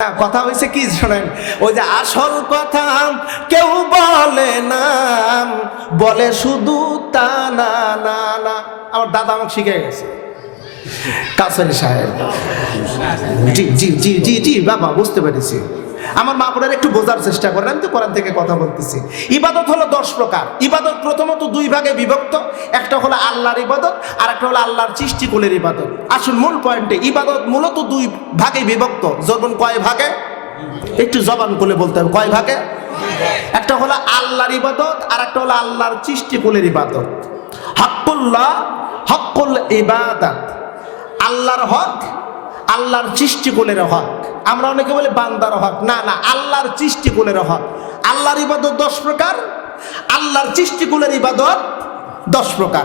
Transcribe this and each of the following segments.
কথা হয়েছে কি শোনেন, ওই যে আসল কথা কেউ বলে না, বলে শুধু তা না না না। আমার দাদা আমাকে শিখে গেছে, কাসরি সাহেব। জি জি জি জি জি বাবা, বুঝতে পেরেছি। আমার মা বোনেরা একটু বোঝার চেষ্টা করেন, আমি তো কোরআন থেকে কথা বলতেছি। ইবাদত হলো 10 প্রকার। ইবাদত প্রথমত 2 ভাগে বিভক্ত, একটা হলো আল্লাহর ইবাদত আর একটা হলো আল্লাহর সৃষ্টিকুলের ইবাদত। আসল মূল পয়েন্টে, ইবাদত মূলত 2 ভাগে বিভক্ত। যখন কয় ভাগে, একটু জবান খুলে বলতে হবে, কয় ভাগে? একটা হলো আল্লাহর ইবাদত আর একটা হলো আল্লাহর সৃষ্টিকুলের ইবাদত। হকুল্লাহ, হকুল ইবাদত, আল্লাহর হক, আল্লাহর সৃষ্টিকুলের হক। আমরা অনেকে বলি বান্দার হক, না না, আল্লাহর সৃষ্টিকুলের হক। আল্লাহর ইবাদত 10 প্রকার, আল্লাহর সৃষ্টিকুলের ইবাদত 10 প্রকার।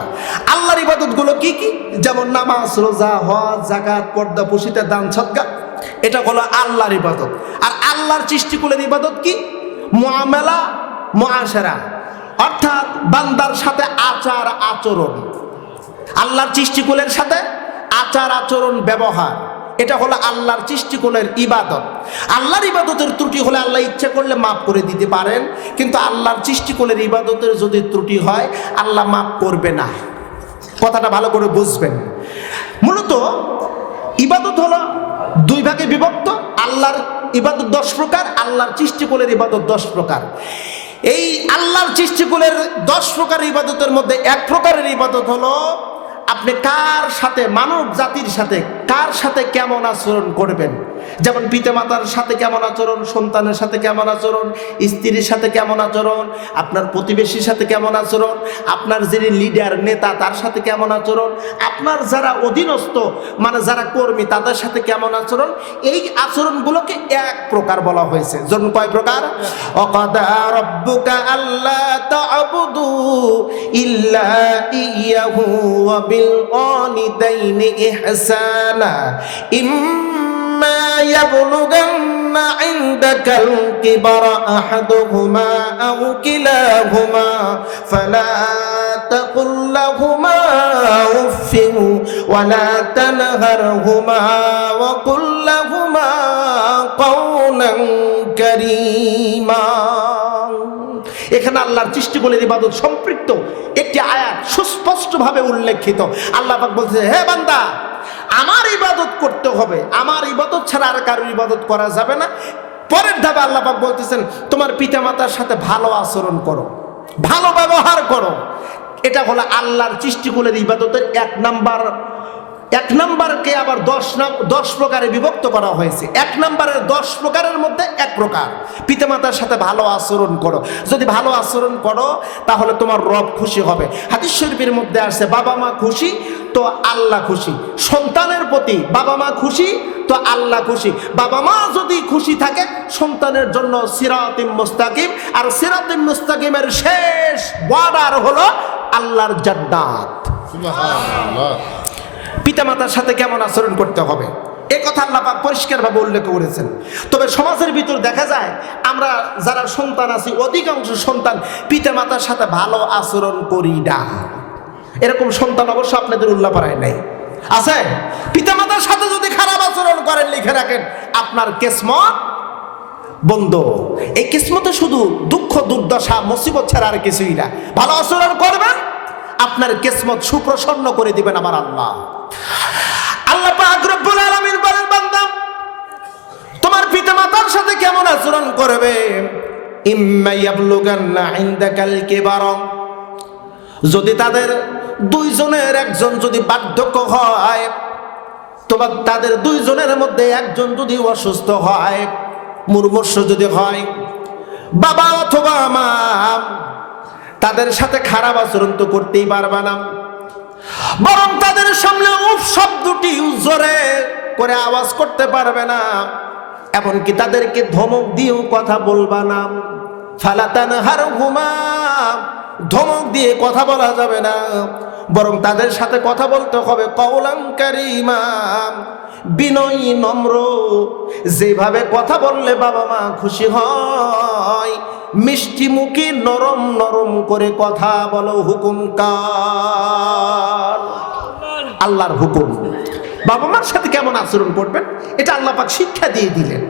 আল্লাহর ইবাদত গুলো কি কি? যেমন নামাজ, রোজা, হজ, যাকাত, পর্দা, পুশিতে, দান, সদকা, এটা হলো আল্লাহর ইবাদত। আর আল্লাহর সৃষ্টিকুলের ইবাদত কি? মুআমালা, মুআশারা, অর্থাৎ বান্দার সাথে আচার আচরণ। আল্লাহর সৃষ্টিকুলের সাথে আচার আচরণ, ব্যবহার, এটা হলো আল্লাহর সৃষ্টিকুলের ইবাদত। আল্লাহর ইবাদতের ত্রুটি হলে আল্লাহ ইচ্ছা করলে মাফ করে দিতে পারেন, কিন্তু আল্লাহর সৃষ্টিকুলের ইবাদতের যদি ত্রুটি হয় আল্লাহ মাফ করবে না। কথাটা ভালো করে বুঝবেন। মূলত ইবাদত হলো 2 ভাগে বিভক্ত। আল্লাহর ইবাদত 10 প্রকার, আল্লাহর সৃষ্টিকুলের ইবাদত 10 প্রকার। এই আল্লাহর সৃষ্টিকুলের 10 প্রকার ইবাদতের মধ্যে 1 প্রকারের ইবাদত হলো আপনি কার সাথে, মানব জাতির সাথে কার সাথে কেমন আচরণ করবেন। যেমন পিতামাতার সাথে কেমন আচরণ, সন্তানের সাথে কেমন আচরণ, স্ত্রীর সাথে কেমন আচরণ, আপনার প্রতিবেশীর সাথে কেমন আচরণ, আপনার যিনি লিডার, নেতা, তার সাথে কেমন আচরণ, আপনার যারা অধীনস্থ মানে যারা কর্মী তাদের সাথে কেমন আচরণ। এই আচরণগুলোকে 1 প্রকার বলা হয়েছে। যেমন কয় প্রকার? ওয়াকাদা রাব্বুকা আল্লা তা'বুদু ইল্লা ইয়াহু ওয়া বিল ওয়ালিদাইনি ইহসানা ইম্মা ইয়াবলুগান্না ইনদাকাল কিবারা আহাদুহুমা আও কিলাহুমা ফালা তাকুল লাহুমা উফফিন ওয়া লা তানহারহুমা ওয়া কুল লাহুমা কাওলান কারীমা। এখানে আল্লাহর সৃষ্টিকুলের ইবাদত সম্পৃক্ত একটি আয়াত সুস্পষ্টভাবে উল্লেখিত। আল্লাহ পাক বলছে, হে বান্দা, আমার ইবাদত করতে হবে, আমার ইবাদত ছাড়া আর কারোর ইবাদত করা যাবে না। পরের ধাপে আল্লাহ পাক বলতেছেন, তোমার পিতামাতার সাথে ভালো আচরণ করো, ভালো ব্যবহার করো। এটা হলো আল্লাহর সৃষ্টিকুলের ইবাদতের 1 নাম্বার। 1 নাম্বারকে আবার 10 প্রকারে বিভক্ত করা হয়েছে। 1 নাম্বারের 10 প্রকারের মধ্যে 1 প্রকার, পিতামাতার সাথে ভালো আচরণ করো। যদি ভালো আচরণ করো তাহলে তোমার রব খুশি হবে। হাদিস শরীফের মধ্যে আসছে, বাবা মা খুশি তো আল্লাহ খুশি। সন্তানের প্রতি বাবা মা খুশি তো আল্লাহ খুশি। বাবা মা যদি খুশি থাকে সন্তানের জন্য সিরাতুল মুস্তাকিম, আর সিরাতুল মুস্তাকিমের শেষ বর্ডার হলো আল্লাহর জান্নাত। সুবহানাল্লাহ। পিতামাতার সাথে কেমন আচরণ করতে হবে এ কথা আল্লাহ পাক পরিষ্কারভাবে উল্লেখ করেছেন। তবে সমাজের ভিতর দেখা যায় আমরা যারা সন্তান আছি, অধিকাংশ সন্তান পিতামাতার সাথে ভালো আচরণ করি না। এরকম সন্তান অবশ্য আপনাদের উল্লাপাড়ায় নাই, আছে? পিতামাতার সাথে যদি খারাপ আচরণ করেন, লিখে রাখেন আপনার কিসমত বন্ধ। এই কিসমতে শুধু দুঃখ, দুর্দশা, মুসিবত ছাড়া আর কিছুই না। ভালো আচরণ করবেন, আপনার কিসমত সুপ্রসন্ন করে দিবেন আমার আল্লাহ। আল্লাহ পাক রব্বুল আলামিন বলেন, বান্দা তোমার পিতামাতার সাথে কেমন আচরণ করবে? ইম্মা ইয়াবলুগান্না ইনদাকাল কিবারা, যদি তাদের 2 জনের একজন যদি বার্ধক্য হয়, তোমার তাদের 2 জনের মধ্যে একজন যদি অসুস্থ হয়, মুমূর্ষু যদি হয়, বাবা অথবা মা, তাদের সাথে খারাপ আচরণ তো করতেই পারবে না, বরং তাদের সামনে উফ শব্দটি জোরে করে আওয়াজ করতে পারবে না, এমনকি তাদেরকে ধমক দিয়েও কথা বলবা না। ফালা তানহারহুমা, ধমক দিয়ে কথা বলা যাবে না, বরং তাদের সাথে কথা বলতে হবে কাওলান কারীমা, বিনয়ী, নম্র। যেভাবে কথা বললে বাবা মা খুশি হয়, মিষ্টি মুখে নরম নরম করে কথা বলো। হুকুম কার? আল্লাহর হুকুম। বাবা মার সাথে কেমন আচরণ করবেন এটা আল্লাহ পাক শিক্ষা দিয়ে দিলেন।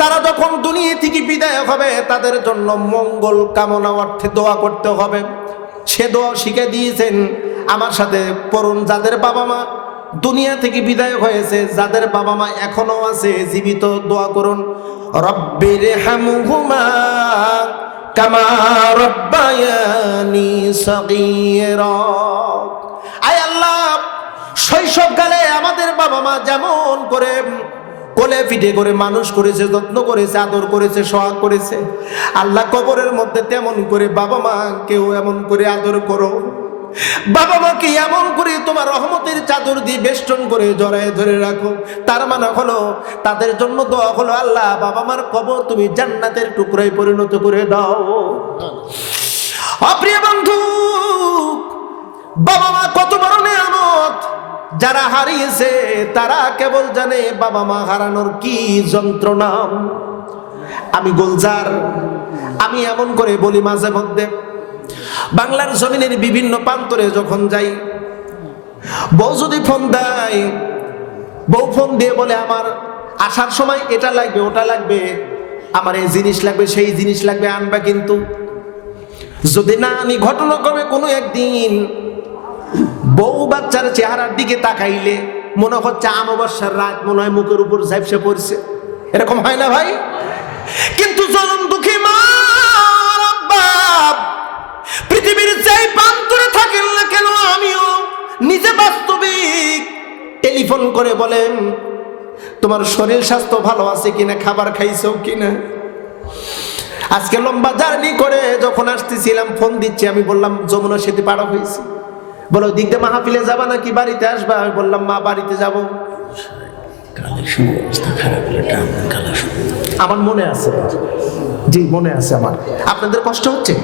তারা যখন দুনিয়া থেকে বিদায় হবে তাদের জন্য মঙ্গল কামনা অর্থে দোয়া করতে হবে। সে দোয়া শিখে দিয়েছেন। আমার সাথে পড়ুন, যাদের বাবা মা দুনিয়া থেকে বিদায় হয়েছে, যাদের বাবা মা এখনো আছে জীবিত, দোয়া করুন, রব্বির হামহুমা কামা রব্বায়ানি সগীরা। আয় আল্লাহ, শৈশবকালে আমাদের বাবা মা যেমন করে কোলে পিঠে করে মানুষ করেছে, যত্ন করেছে, আদর করেছে, সোহাগ করেছে, আল্লাহ কবরের মধ্যে তেমন করে বাবা মা কেউ এমন করে আদর করো। বাবা মাকে এমন করে তোমার রহমতের চাদর দিয়ে বেষ্টন করে জড়ায় ধরে রাখো। তার মানে হলো তাদের জন্য দোয়া হলো, আল্লাহ বাবা মার কবর তুমি জান্নাতের টুকরায় পরিণত করে দাও। অপ্রিয় বন্ধু, বাবা মা কত বড় নিয়ামত। যারা হারিয়েছে তারা কেবল জানে বাবা মা হারানোর কি যন্ত্রণা। আমি গুলজার, আমি এমন করে বলি মাঝে মধ্যে, বাংলার জমিনের বিভিন্ন প্রান্তরে যখন যাই, বউ যদি ফোন দেয়, বউ ফোন দিয়ে বলে আমার আসার সময় এটা লাগবে, ওটা লাগবে, আমার এই জিনিস লাগবে, সেই জিনিস লাগবে, আনবা কিন্তু। যদি না আনি, ঘটনাক্রমে কোনো একদিন বউ বাচ্চার চেহারার দিকে তাকাইলে মনে হচ্ছে অমাবস্যার রাত মনে হয় মুখের উপর ঝাপসে পড়ছে। এরকম হয় না ভাই? কিন্তু জনম দুঃখী মা বাপ পৃথিবীর যেই প্রান্তরে থাকেন না কেন, আমিও নিজে বাস্তবিক টেলিফোন করে বলেন তোমার শরীর স্বাস্থ্য ভালো আছে কিনা, খাবার খাইছো কিনা। আজকে লম্বা জার্নি করে যখন আসতেছিলাম ফোন দিচ্ছি, আমি বললাম যমুনা সেতু পার হয়েছি। বলো দিক দিয়ে মাহফিলে যাবা নাকি বাড়িতে আসবা? আমি বললাম মা বাড়িতে যাব। আমার মনে আছে, জি মনে আছে আমার। আপনাদের কষ্ট হচ্ছে?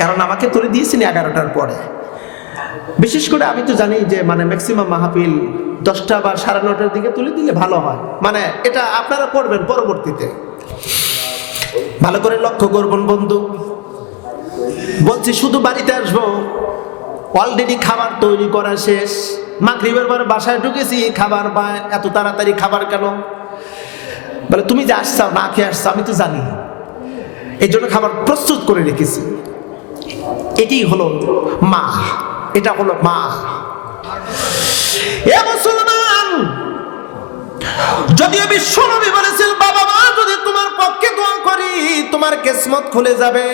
কারণ আমাকে তুলে দিয়েছেন 11টার পরে। বিশেষ করে আমি তো জানি যে মানে ম্যাক্সিমাম মাহফিল 10টা বা 9:30টার দিকে তুলে দিলে ভালো হয়। মানে এটা আপনারা করবেন পরবর্তীতে, ভালো করে লক্ষ্য করবেন বন্ধু। বলছি শুধু বাড়িতে আসবো, অলরেডি খাবার তৈরি করা শেষ। মাগরিবের পরে বাসায় ঢুকেছি, খাবার বা এত তাড়াতাড়ি খাবার কেন? বলে তুমি যে আসছাও না খেয়ে আসছো, আমি তো জানি, এই জন্য খাবার প্রস্তুত করে রেখেছি। এটি হলো মা, এটা হলো মা। এ মুসলমান, যদিও বিশ্বনবী বলেছেন বাবা মা যদি তোমার পক্ষে দোয়া করি তোমার কিসমত খুলে যাবে।